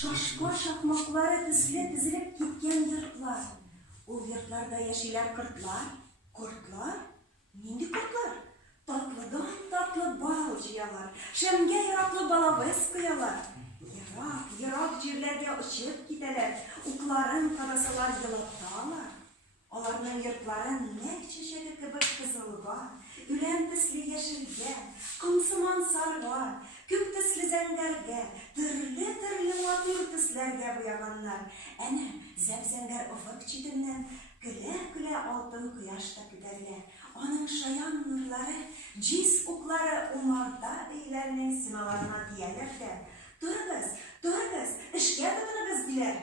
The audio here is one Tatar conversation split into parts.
Шашка шахмаклары тезелеп киткән йортлар. Ул йортларда яшиләр кортлар. Кортлар? Нинди кортлар? Татлыдан татлы бал җыялар. Шәмгә яраклы балавыз куялар. Ерак җирләргә очып китәләр. Укларын карасалар елаталар. Аларның йортларын нәк чәчәге кебек кызылга, үлән төсле яшелгә, кымсыман сарга, күк төсле зәңгәргә, төрле матур төсләргә буяганнар. Әнә зәп-зәңгәр офык читеннән көлә алтын кояш та күтәрелә. Аның шаян нурлары, җиз уклары умарта өйләрнең стеналарына тияләр дә. Торыгыз, эшкә тотыныгыз диләр.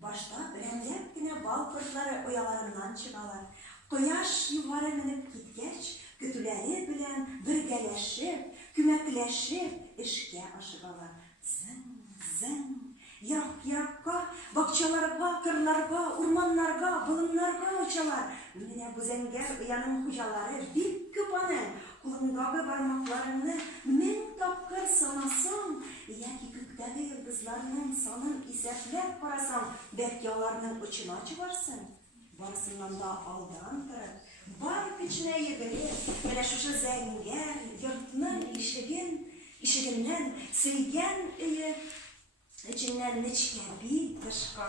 Башта берәмләп кенә бал кортлары ояларыннан чыгалар. Кояш югары менеп киткәч, көтүләре белән бергәләшеп, күмәкләшеп эшкә ашыгалар. Зың, як-якка, бакчаларга, кырларга, урманнарга, болыннарга очалар. Менә бу зәңгәр ояның хуҗалары бик күп аны. Кулындагы бармакларыңны 1000 тапкыр санасаң, яки күктәге йолдызларның санын исәпләп карасаң, бәлки аларның очына чыгарсың. Барысыннан да алдан торып, бай көченә йөгереп, менә шушы зәңгәр йортның ишегеннән сөйгән өе эченнән нечкәби тышкы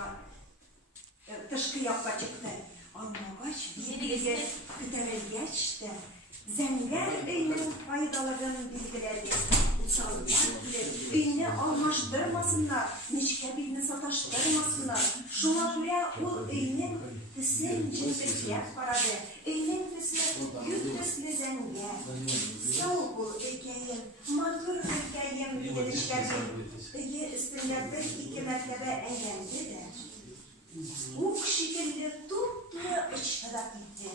якка чыкты. Алмагач, биегә күтәрелгәч тә зәңгәр өйнең файдалыгын билгеләде. Өйне алмаштырмасыннар, нечкәбине саташтырмасынар. Шуңа күрә ул өйнең төсен җентекләп карады. Өйнең төсе күк төсле зәңгәр. Сау бул өйкәем, матур өйкәем диде нечкәби. Өйе өстендә бер-ике мәртәбә әйләнде дә. Ук шикелле туп-туры очты да китте.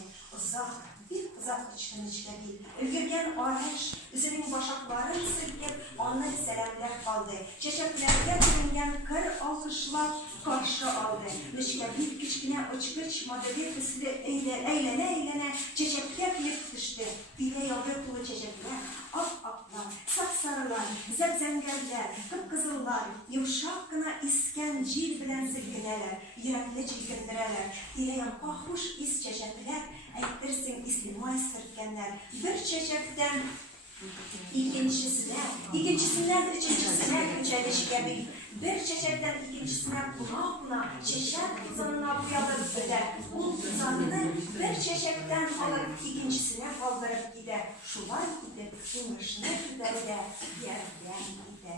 Бик озак очты нечкәби. Өлгергән арыш үзенең башакларын селкеп, аны сәламләп калды. Чәчәкләргә күренгән кыр алкышлап каршы алды. Нечкәби кечкенә очкыч моделе төсле әйләнә, чәчәккә килеп төште. Тирә-ягы тулы чәчәкләр, ап-аклар, сап-сарылар, зәп-зәңгәрләр, кып-кызыллар, йомшак кына искән җил белән селкенәләр, йөрәкне җилкендерәләр. Тирә-якка хуш ис чәчәкләр, әйтерсең ислемай сөрткәннәр. Бер чәчәктән икенчесеннән өченчесенә күчә нечкәби. Бер чәчәктән икенчесенә куна, чәчәк кызынына буялып бетә. Ул кызанны бер чәчәктән алып икенчесенә калдырып китә. Шулай итеп, уңышны күтәрүдә ярдәм итә.